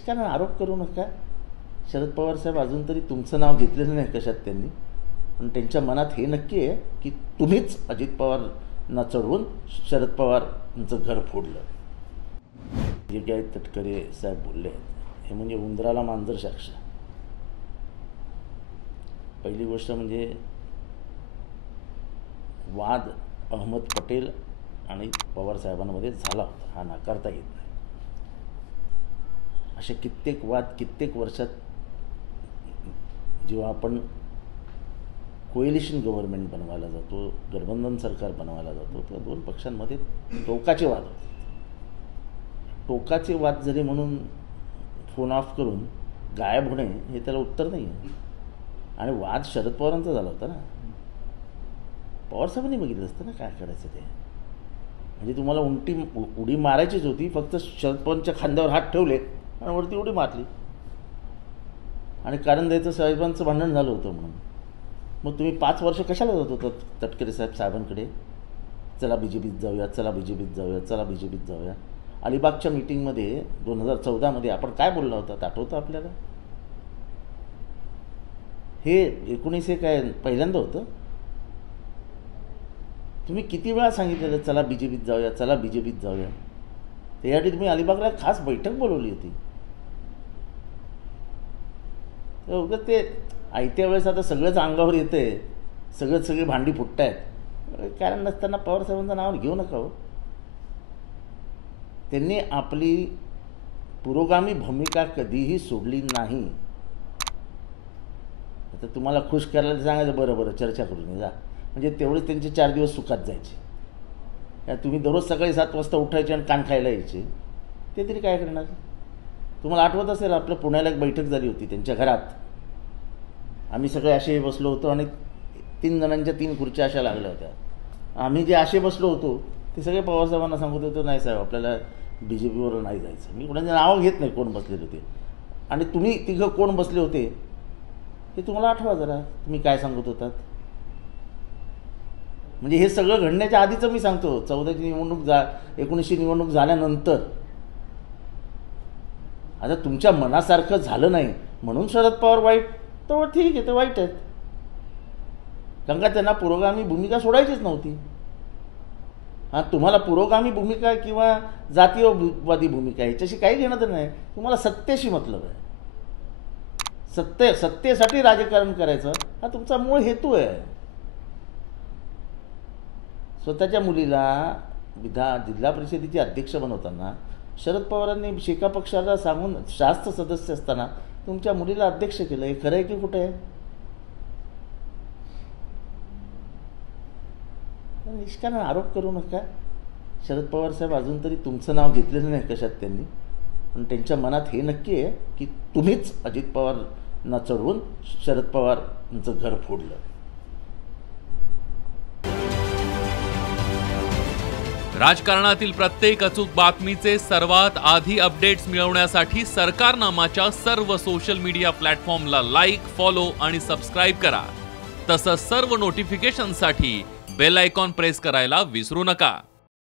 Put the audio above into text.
निष्कारण आरोप करू नका. शरद पवार साहेब अजून तरी तुमचं नाव घेतलेलं नाही कशात त्यांनी, पण त्यांच्या मनात हे नक्की आहे की तुम्हीच अजित पवारांना चढवून शरद पवारांचं घर फोडलं. जे काही तटकरे साहेब बोलले आहेत हे म्हणजे उंदराला मांजर साक्ष. पहिली गोष्ट म्हणजे वाद अहमद पटेल आणि पवार साहेबांमध्ये झाला होता, हा नाकारता येत नाही. असे कित्येक वाद कित्येक वर्षात जेव्हा आपण कोएलिशन गव्हर्नमेंट बनवायला जातो, गठबंधन सरकार बनवायला जातो, तेव्हा दोन पक्षांमध्ये टोकाचे वाद होतात. टोकाचे वाद जरी म्हणून फोन ऑफ करून गायब होणे हे त्याला उत्तर नाही आहे. आणि वाद शरद पवारांचा झाला होता ना, पवारसाहेबांनी बघितलं असतं ना काय करायचं ते. म्हणजे तुम्हाला उडी मारायचीच होती, फक्त शरद पवारांच्या खांद्यावर हात ठेवले आणि वरती उडी मारली. आणि कारण द्यायचं साहेबांचं भांडण झालं होतं म्हणून. मग तुम्ही 5 वर्ष कशाला जात होतं तटकरे साहेबांकडे? चला BJPत जाऊया, चला BJPत जाऊया, चला BJPत जाऊया. अलिबागच्या मीटिंगमध्ये 2014मध्ये आपण काय बोललो होतं आठवतं आपल्याला? हे 19 काय पहिल्यांदा होतं? तुम्ही किती वेळा सांगितलेलं चला BJPत जाऊया, चला BJPत जाऊया. त्यासाठी तुम्ही अलिबागला खास बैठक बोलवली होती. उगाच ते आयत्या वेळेस आता सगळंच अंगावर येतंय, सगळी भांडी फुटतायत. कारण नसताना पवार साहेबांचं नाव घेऊ नका हो. त्यांनी आपली पुरोगामी भूमिका कधीही सोडली नाही. आता तुम्हाला खुश करायला सांगायचं, बरं चर्चा करून जा, म्हणजे तेवढेच त्यांचे 4 दिवस सुखात जायचे. तुम्ही दररोज सकाळी 7 वाजता उठायचे आणि कान खायला यायचे, ते तरी काय करणार? तुम्हाला आठवत असेल आपलं पुण्याला एक बैठक झाली होती त्यांच्या घरात. आम्ही सगळे असे बसलो होतो आणि 3 जणांच्या 3 खुर्च्या अशा लागल्या होत्या. आम्ही जे असे बसलो होतो ते सगळे पवारसाहेबांना सांगत होतो, नाही साहेब आपल्याला BJPवर नाही जायचं. मी कोणाचं नाव घेत नाही कोण बसलेले होते. आणि तुम्ही तिघं कोण बसले होते हे तुम्हाला आठवा जरा, तुम्ही काय सांगत होतात. म्हणजे हे सगळं घडण्याच्या आधीचं मी सांगतो. 14ची निवडणूक 19ची निवडणूक झाल्यानंतर आता तुमच्या मनासारखं झालं नाही म्हणून शरद पवार वाईट, तर ठीक आहे, ते वाईट आहेत. कारण का त्यांना पुरोगामी भूमिका सोडायचीच नव्हती. हां, तुम्हाला पुरोगामी भूमिका किंवा जातीयवादी भूमिका ह्याच्याशी काही घेणं तर नाही. तुम्हाला सत्तेशी मतलब आहे. सत्तेसाठी राजकारण करायचं हा तुमचा मूळ हेतू आहे. स्वतःच्या मुलीला जिल्हा परिषदेची अध्यक्ष बनवताना शरद पवारांनी शेका पक्षाला सांगून शास्त्र सदस्य असताना तुमच्या मुलीला अध्यक्ष केलं. हे खरं आहे की कुठे आहे? निष्कारण आरोप करू नका. शरद पवार साहेब अजून तरी तुमचं नाव घेतलेलं नाही कशात त्यांनी, पण त्यांच्या मनात हे नक्की आहे की तुम्हीच अजित पवारांना चढवून शरद पवारांचं घर फोडलं. राजकारणातील प्रत्येक अचूक बातमीचे सर्वात आधी अपडेट्स मिळवण्यासाठी सरकारनामाच्या सर्व सोशल मीडिया प्लॅटफॉर्मला लाईक, फॉलो आणि सबस्क्राईब करा. तसंच सर्व नोटिफिकेशनसाठी बेल आयकॉन प्रेस करायला विसरू नका.